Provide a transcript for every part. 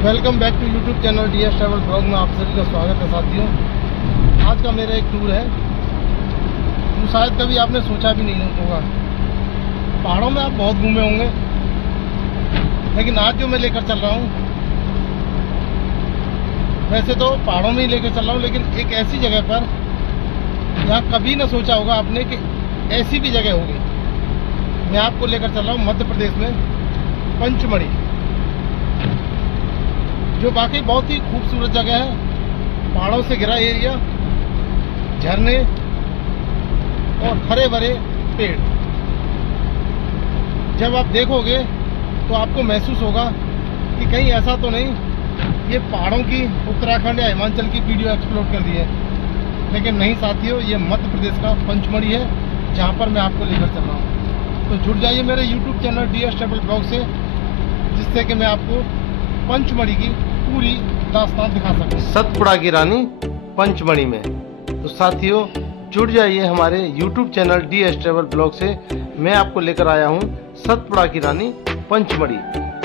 Welcome back to YouTube channel DS travel blog में आप सभी का स्वागत है साथियों। आज का मेरा एक टूर है जो शायद कभी आपने सोचा भी नहीं होगा। पहाड़ों में आप बहुत घूमे होंगे, लेकिन आज जो मैं लेकर चल रहा हूँ, वैसे तो पहाड़ों में ही लेकर चल रहा हूँ, लेकिन एक ऐसी जगह पर जहाँ कभी ना सोचा होगा आपने कि ऐसी भी जगह होगी। मैं आपको लेकर चल रहा हूँ मध्य प्रदेश में पंचमढ़ी, जो बाकी बहुत ही खूबसूरत जगह है। पहाड़ों से घिरा एरिया, झरने और हरे भरे पेड़। जब आप देखोगे तो आपको महसूस होगा कि कहीं ऐसा तो नहीं ये पहाड़ों की उत्तराखंड या हिमाचल की वीडियो एक्सप्लोर कर दी है, लेकिन नहीं साथियों, ये मध्य प्रदेश का पंचमढ़ी है जहाँ पर मैं आपको लेकर चल रहा हूँ। तो जुड़ जाइए मेरे YouTube channel DS travel blog से, जिससे कि मैं आपको पंचमढ़ी की पूरी दास्तान दिखा सकूं। सतपुड़ा की रानी पंचमढ़ी में। तो साथियों जुड़ जाइए हमारे YouTube channel DS travel blog से। मैं आपको लेकर आया हूँ सतपुड़ा की रानी पंचमढ़ी।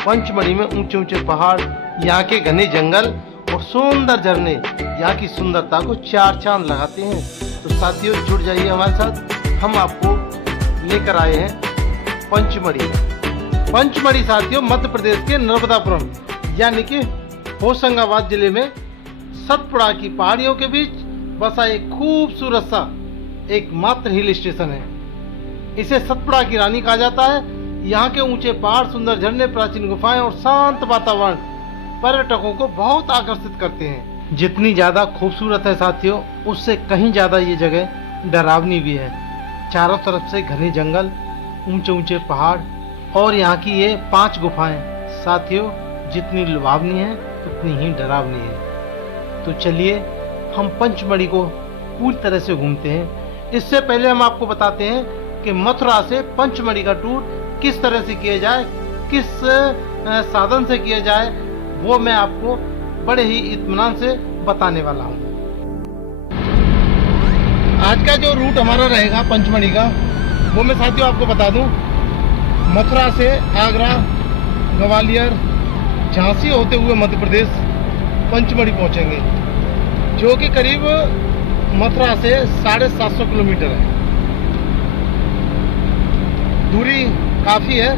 पंचमढ़ी में ऊंचे ऊंचे पहाड़, यहाँ के घने जंगल और सुंदर झरने यहाँ की सुंदरता को चार चांद लगाते हैं। तो साथियों जुड़ जाइए हमारे साथ, हम आपको लेकर आए हैं पंचमढ़ी। पंचमढ़ी साथियों मध्य प्रदेश के नर्मदापुरम यानी कि होशंगाबाद जिले में सतपुड़ा की पहाड़ियों के बीच बसा एक खूबसूरत सा एकमात्र हिल स्टेशन है। इसे सतपुड़ा की रानी कहा जाता है। यहाँ के ऊंचे पहाड़, सुंदर झरने, प्राचीन गुफाएं और शांत वातावरण पर्यटकों को बहुत आकर्षित करते हैं। जितनी ज्यादा खूबसूरत है साथियों, उससे कहीं ज्यादा ये जगह डरावनी भी है। चारों तरफ से घने जंगल, ऊंचे ऊंचे पहाड़ और यहाँ की ये 5 गुफाएं साथियों जितनी लुभावनी है उतनी ही डरावनी है। तो चलिए हम पंचमढ़ी को पूरी तरह से घूमते हैं। इससे पहले हम आपको बताते हैं कि मथुरा से पंचमढ़ी का टूर किस तरह से किया जाए, किस साधन से किया जाए, वो मैं आपको बड़े ही इत्मीनान से बताने वाला हूँ। आज का जो रूट हमारा रहेगा पंचमढ़ी का, वो मैं साथियों आपको बता दूं। मथुरा से आगरा, ग्वालियर, झांसी होते हुए मध्य प्रदेश पंचमढ़ी पहुंचेंगे, जो कि करीब मथुरा से 750 किलोमीटर है। दूरी काफ़ी है,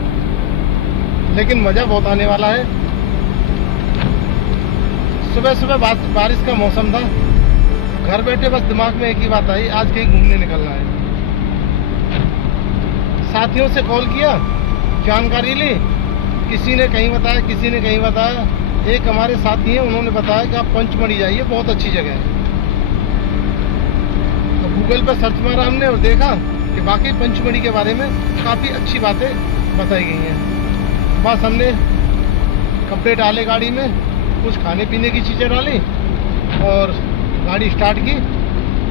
लेकिन मज़ा बहुत आने वाला है। सुबह सुबह बारिश का मौसम था। घर बैठे बस दिमाग में एक ही बात आई, आज कहीं घूमने निकलना है। साथियों से कॉल किया, जानकारी ली, किसी ने कहीं बताया, किसी ने कहीं बताया। एक हमारे साथी हैं, उन्होंने बताया कि आप पंचमढ़ी जाइए, बहुत अच्छी जगह है। तो गूगल पर सर्च मारा हमने और देखा कि वाकई पंचमढ़ी के बारे में काफ़ी अच्छी बातें बताई गई हैं। बस हमने कपड़े डाले गाड़ी में, कुछ खाने पीने की चीज़ें डाली और गाड़ी स्टार्ट की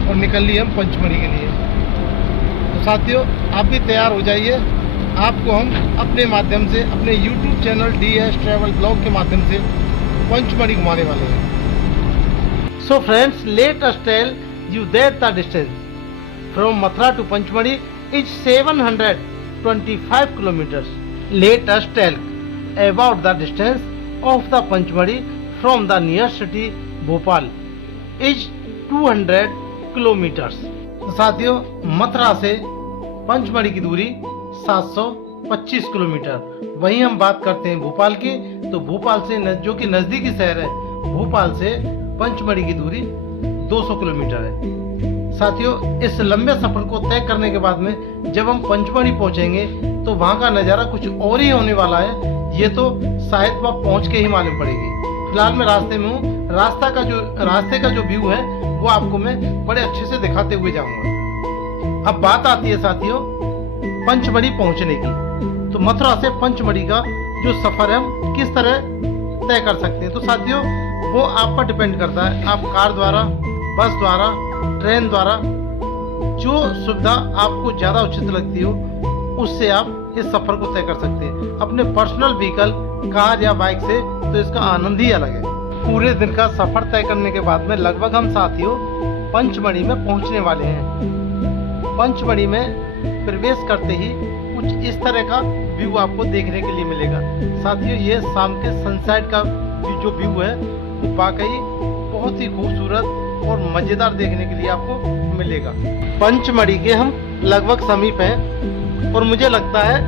और निकल लिए हम पंचमढ़ी के लिए। तो साथियों आप भी तैयार हो जाइए, आपको हम अपने माध्यम से, अपने YouTube channel DS travel blog के माध्यम से पंचमढ़ी घुमाने वाले हैं। So friends, let us tell you that the distance from Mathura to Pachmarhi is 725 kilometers. Let us tell about the distance of the Panchmadi from the nearest city Bhopal is 200 kilometers. साथियों मथुरा से पंचमढ़ी की दूरी 725 किलोमीटर। वहीं हम बात करते हैं भोपाल की, तो भोपाल से जो कि नज़दीकी शहर है, भोपाल से पंचमढ़ी की दूरी 200 किलोमीटर है। साथियों इस लंबे सफ़र को तय करने के बाद में जब हम पंचमढ़ी पहुंचेंगे तो वहां का नज़ारा कुछ और ही होने वाला है। ये तो शायद वहाँ पहुंच के ही मालूम पड़ेगी। फिलहाल मैं रास्ते में हूँ। रास्ते का जो व्यू है वो आपको मैं बड़े अच्छे से दिखाते हुए जाऊंगा। अब बात आती है साथियों पंचमढ़ी पहुंचने की। तो मथुरा से पंचमढ़ी का जो सफर है हम किस तरह तय कर सकते हैं, तो साथियों वो आप पर डिपेंड करता है। आप कार द्वारा, बस द्वारा, ट्रेन द्वारा, जो सुविधा आपको ज़्यादा उचित लगती हो उससे आप इस सफ़र को तय कर सकते हैं। अपने पर्सनल व्हीकल, कार या बाइक से तो इसका आनंद ही अलग है। पूरे दिन का सफ़र तय करने के बाद में लगभग हम साथियों पंचमढ़ी में पहुंचने वाले हैं। पंचमढ़ी में प्रवेश करते ही कुछ इस तरह का व्यू आपको देखने के लिए मिलेगा। साथियों ये शाम के सनसेट का कि जो व्यू है वो वाकई बहुत ही खूबसूरत और मज़ेदार देखने के लिए आपको मिलेगा। पंचमढ़ी के हम लगभग समीप हैं और मुझे लगता है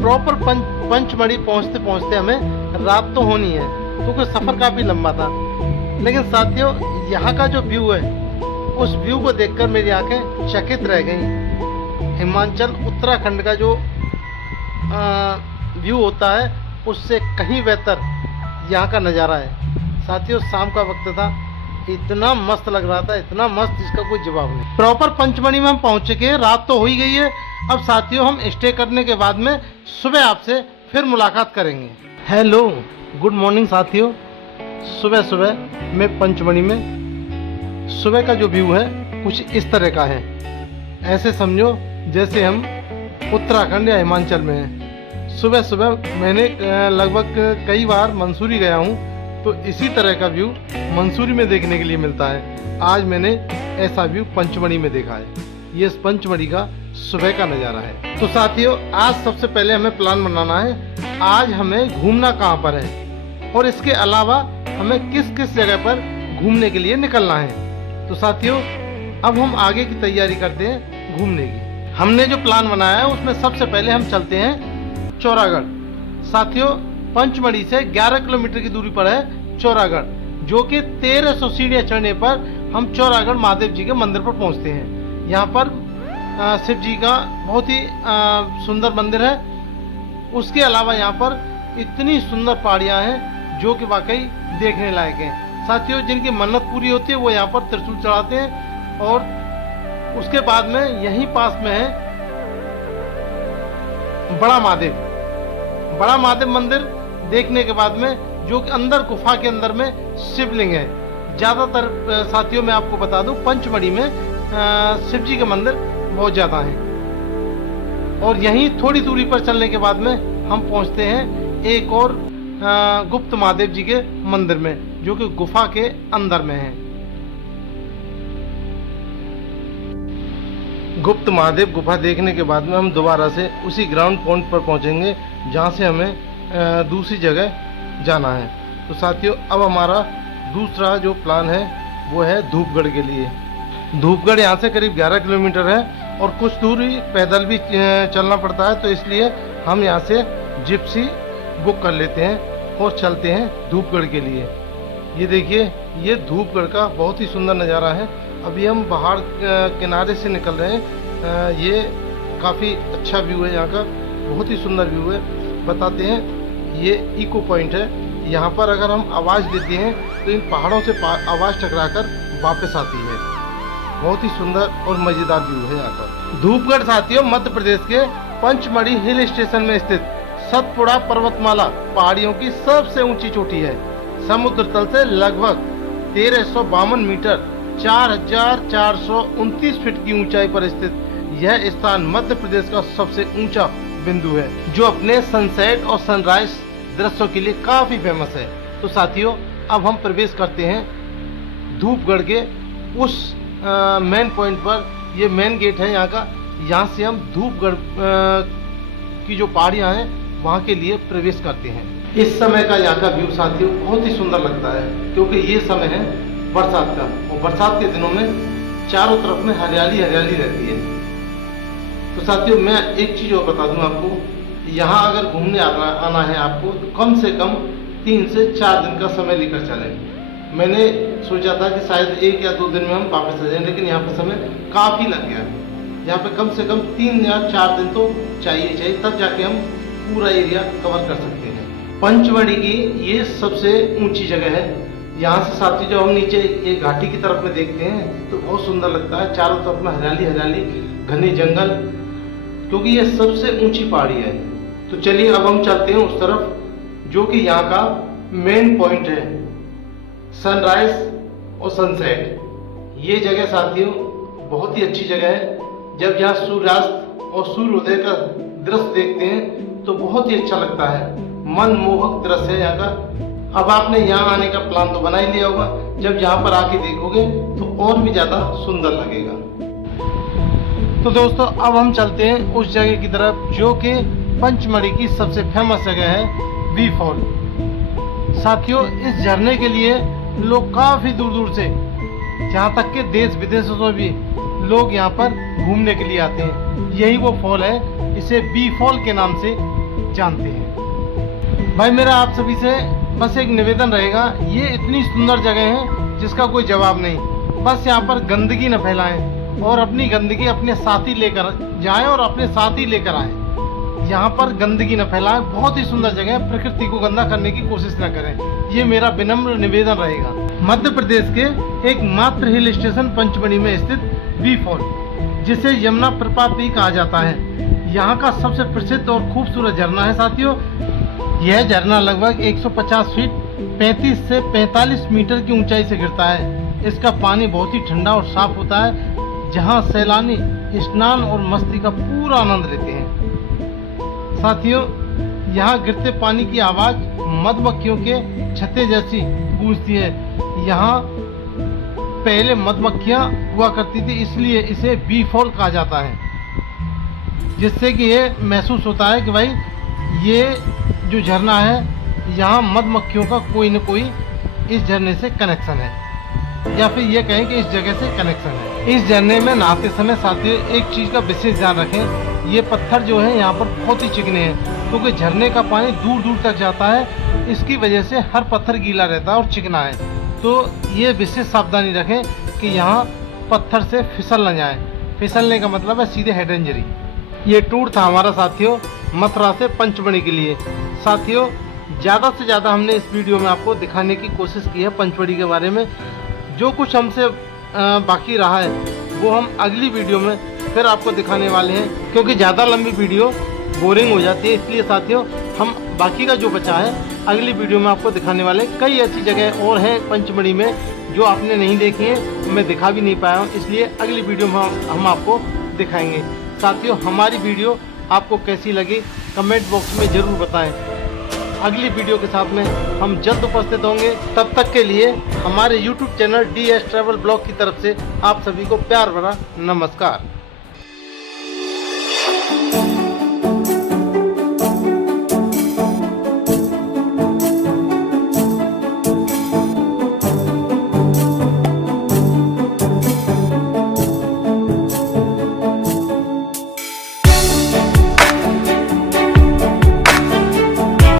प्रॉपर पंचमढ़ी पहुंचते पहुंचते हमें रात तो होनी है, क्योंकि सफ़र काफ़ी लंबा था। लेकिन साथियों, यहाँ का जो व्यू है उस व्यू को देखकर मेरी आंखें चकित रह गईं। हिमाचल उत्तराखंड का जो व्यू होता है उससे कहीं बेहतर यहाँ का नज़ारा है। साथियों, शाम का वक्त था, इतना मस्त लग रहा था, इतना मस्त जिसका कोई जवाब नहीं। प्रॉपर पंचमढ़ी में हम पहुँच चुके हैं, रात तो हो ही गई है। अब साथियों, हम स्टे करने के बाद में सुबह आपसे फिर मुलाकात करेंगे। हेलो, गुड मॉर्निंग साथियों। सुबह सुबह मैं पंचमढ़ी में, सुबह का जो व्यू है कुछ इस तरह का है। ऐसे समझो जैसे हम उत्तराखंड या हिमाचल में हैं। सुबह सुबह मैंने लगभग कई बार मंसूरी गया हूँ, तो इसी तरह का व्यू मंसूरी में देखने के लिए मिलता है। आज मैंने ऐसा व्यू पंचमढ़ी में देखा है। ये पंचमढ़ी का सुबह का नज़ारा है। तो साथियों, आज सबसे पहले हमें प्लान बनाना है, आज हमें घूमना कहाँ पर है और इसके अलावा हमें किस किस जगह पर घूमने के लिए निकलना है। तो साथियों, अब हम आगे की तैयारी करते हैं घूमने की। हमने जो प्लान बनाया है उसमें सबसे पहले हम चलते हैं चौरागढ़। साथियों, पंचमढ़ी से 11 किलोमीटर की दूरी पर है चौरागढ़, जो कि 1300 सीढ़ियाँ चढ़ने पर हम चौरागढ़ महादेव जी के मंदिर पर पहुंचते हैं। यहाँ पर शिव जी का बहुत ही सुंदर मंदिर है। उसके अलावा यहाँ पर इतनी सुंदर पहाड़ियाँ हैं जो कि वाकई देखने लायक हैं। साथियों, जिनकी मन्नत पूरी होती है वो यहाँ पर त्रिशूल चढ़ाते हैं। और उसके बाद में यहीं पास में है बड़ा महादेव मंदिर देखने के बाद में, जो कि अंदर गुफा के अंदर में शिवलिंग है। ज़्यादातर साथियों मैं आपको बता दूं, पंचमढ़ी में शिव जी के मंदिर बहुत ज़्यादा हैं। और यहीं थोड़ी दूरी पर चलने के बाद में हम पहुंचते हैं एक और गुप्त महादेव जी के मंदिर में, जो कि गुफा के अंदर में है। गुप्त महादेव गुफा देखने के बाद में हम दोबारा से उसी ग्राउंड पॉइंट पर पहुंचेंगे जहां से हमें दूसरी जगह जाना है। तो साथियों, अब हमारा दूसरा जो प्लान है वो है धूपगढ़ के लिए। धूपगढ़ यहाँ से करीब 11 किलोमीटर है और कुछ दूरी पैदल भी चलना पड़ता है, तो इसलिए हम यहाँ से जिप्सी बुक कर लेते हैं और चलते हैं धूपगढ़ के लिए। ये देखिए, ये धूपगढ़ का बहुत ही सुंदर नज़ारा है। अभी हम पहाड़ किनारे से निकल रहे हैं। ये काफ़ी अच्छा व्यू है, यहाँ का बहुत ही सुंदर व्यू है। बताते हैं, ये इको पॉइंट है। यहाँ पर अगर हम आवाज़ देते हैं तो इन पहाड़ों से आवाज़ टकराकर वापस आती है। बहुत ही सुंदर और मज़ेदार व्यू है यहाँ का। धूपगढ़ साथियों, मध्य प्रदेश के पंचमढ़ी हिल स्टेशन में स्थित सतपुड़ा पर्वतमाला पहाड़ियों की सबसे ऊंची चोटी है। समुद्र तल से लगभग 1352 मीटर 4429 फीट की ऊंचाई पर स्थित यह स्थान मध्य प्रदेश का सबसे ऊंचा बिंदु है, जो अपने सनसेट और सनराइज दृश्यों के लिए काफी फेमस है। तो साथियों, अब हम प्रवेश करते हैं धूपगढ़ के उस मेन पॉइंट पर। ये मेन गेट है यहाँ का। यहाँ से हम धूपगढ़ की जो पहाड़ियाँ हैं वहाँ के लिए प्रवेश करते हैं। इस समय का यहाँ का व्यू साथियों बहुत ही सुंदर लगता है, क्योंकि ये समय है बरसात का, और बरसात के दिनों में चारों तरफ में हरियाली हरियाली रहती है। तो साथियों, मैं एक चीज़ और बता दूं आपको, यहाँ अगर घूमने आना है आपको तो कम से कम 3 से 4 दिन का समय लेकर चलें। मैंने सोचा था कि शायद 1 या 2 दिन में हम वापस आ जाएं, लेकिन यहाँ पर समय काफ़ी लग गया। यहाँ पे कम से कम 3 या 4 दिन तो चाहिए, तब जाके हम पूरा एरिया कवर कर सकते हैं। पंचमढ़ी की ये सबसे ऊंची जगह है। यहाँ से साथी जो हम नीचे एक घाटी की तरफ में देखते हैं तो बहुत सुंदर लगता है। चारों तरफ में हरियाली हरियाली, घने जंगल, क्योंकि ये सबसे ऊंची पहाड़ी है। तो चलिए अब हम चलते हैं उस तरफ, जो कि यहाँ का मेन पॉइंट है, सनराइज और सनसेट। ये जगह साथियों बहुत ही अच्छी जगह है। जब यहाँ सूर्यास्त और सूर्योदय का दृश्य देखते हैं तो बहुत ही अच्छा लगता है, मनमोहक दृश्य है यहाँ का। अब आपने यहाँ आने का प्लान तो बना ही लिया होगा, जब यहाँ पर आके देखोगे तो और भी ज़्यादा सुंदर लगेगा। तो दोस्तों, अब हम चलते हैं उस जगह की तरफ जो कि पंचमढ़ी की सबसे फेमस जगह है, वी फॉल। साथियों, इस झरने के लिए लोग काफी दूर दूर से, जहाँ तक के देश विदेशों से भी लोग यहाँ पर घूमने के लिए आते हैं। यही वो फॉल है, इसे बी फॉल के नाम से जानते हैं। भाई मेरा आप सभी से बस एक निवेदन रहेगा, ये इतनी सुंदर जगह है जिसका कोई जवाब नहीं। बस यहाँ पर गंदगी न फैलाएं और अपनी गंदगी अपने साथ ही लेकर जाएं और अपने साथ ही लेकर आएं। यहाँ पर गंदगी न फैलाएं, बहुत ही सुंदर जगह है, प्रकृति को गंदा करने की कोशिश न करें, ये मेरा विनम्र निवेदन रहेगा। मध्य प्रदेश के एकमात्र हिल स्टेशन पंचमढ़ी में स्थित बी फॉल, जिसे यमुना प्रपात भी कहा जाता है, यहाँ का सबसे प्रसिद्ध और खूबसूरत झरना है। साथियों, यह झरना लगभग 150 फीट 35 से 45 मीटर की ऊंचाई से गिरता है। इसका पानी बहुत ही ठंडा और साफ होता है, जहाँ सैलानी स्नान और मस्ती का पूरा आनंद लेते हैं। साथियों, यहाँ गिरते पानी की आवाज मधुमक्खियों के छत्ते जैसी गूंजती है। यहाँ पहले मधुमक्खियाँ हुआ करती थी, इसलिए इसे बी फॉल कहा जाता है, जिससे कि ये महसूस होता है कि भाई ये जो झरना है, यहाँ मधुमक्खियों का कोई न कोई इस झरने से कनेक्शन है, या फिर ये कहें कि इस जगह से कनेक्शन है। इस झरने में नहाते समय साथियों एक चीज़ का विशेष ध्यान रखें, ये पत्थर जो है यहाँ पर बहुत ही चिकने हैं, क्योंकि झरने का पानी दूर दूर तक जाता है। इसकी वजह से हर पत्थर गीला रहता है और चिकना है, तो ये विशेष सावधानी रखें कि यहाँ पत्थर से फिसल न जाए। फिसलने का मतलब है सीधे हेड इंजरी। ये टूर था हमारा साथियों मथुरा से पंचमढ़ी के लिए। साथियों, ज़्यादा से ज़्यादा हमने इस वीडियो में आपको दिखाने की कोशिश की है पंचमढ़ी के बारे में। जो कुछ हमसे बाकी रहा है वो हम अगली वीडियो में फिर आपको दिखाने वाले हैं, क्योंकि ज़्यादा लंबी वीडियो बोरिंग हो जाती है। इसलिए साथियों, हम बाकी का जो बचा है अगली वीडियो में आपको दिखाने वाले हैं। कई ऐसी जगह और हैं पंचमढ़ी में जो आपने नहीं देखी है, मैं दिखा भी नहीं पाया हूँ, इसलिए अगली वीडियो में हम आपको दिखाएंगे। साथियों, हमारी वीडियो आपको कैसी लगी कमेंट बॉक्स में ज़रूर बताएं। अगली वीडियो के साथ में हम जल्द उपस्थित होंगे। तब तक के लिए हमारे YouTube channel DS travel blog की तरफ से आप सभी को प्यार भरा नमस्कार।